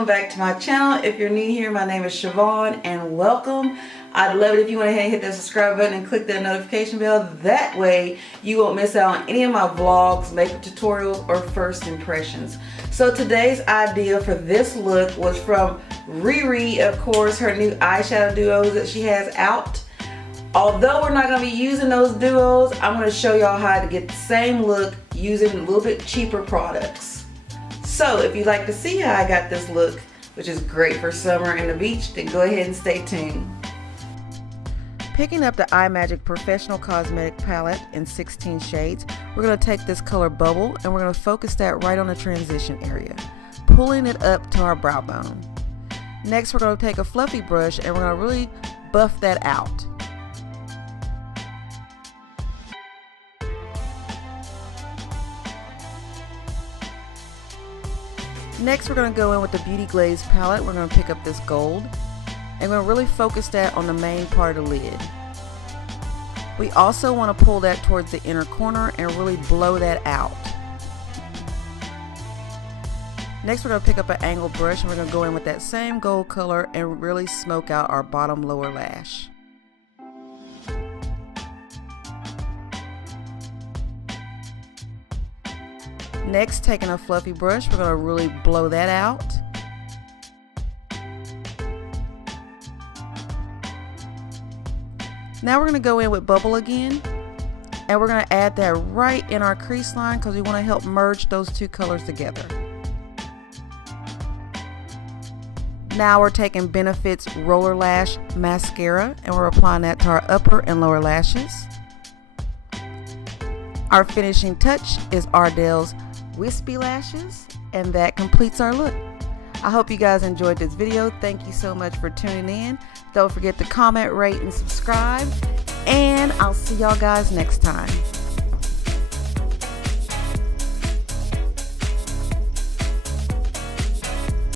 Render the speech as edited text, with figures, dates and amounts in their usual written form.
welcome back to my channel. If you're new here, my name is Shavonne and welcome. I'd love it if you went ahead and hit that subscribe button and click that notification bell. That way you won't miss out on any of my vlogs, makeup tutorials, or first impressions. So today's idea for this look was from Riri, of course, her new eyeshadow duos that she has out. Although we're not going to be using those duos, I'm going to show y'all how to get the same look using a little bit cheaper products. So if you'd like to see how I got this look, which is great for summer and the beach, then go ahead and stay tuned. Picking up the iMagic Professional Cosmetic Palette in 16 shades, we're going to take this color Bubble and we're going to focus that right on the transition area, pulling it up to our brow bone. Next, we're going to take a fluffy brush and we're going to really buff that out. Next, we're going to go in with the Beauty Glaze palette. We're going to pick up this gold and we're going to really focus that on the main part of the lid. We also want to pull that towards the inner corner and really blow that out. Next, we're going to pick up an angled brush and we're going to go in with that same gold color and really smoke out our bottom lower lash. Next, taking a fluffy brush, we're going to really blow that out. Now we're going to go in with Bubble again, and we're going to add that right in our crease line because we want to help merge those two colors together. Now we're taking Benefit's Roller Lash Mascara, and we're applying that to our upper and lower lashes. Our finishing touch is Ardell's Wispy Lashes, and that completes our look. I hope you guys enjoyed this video. Thank you so much for tuning in. Don't forget to comment, rate, and subscribe, and I'll see y'all guys next time.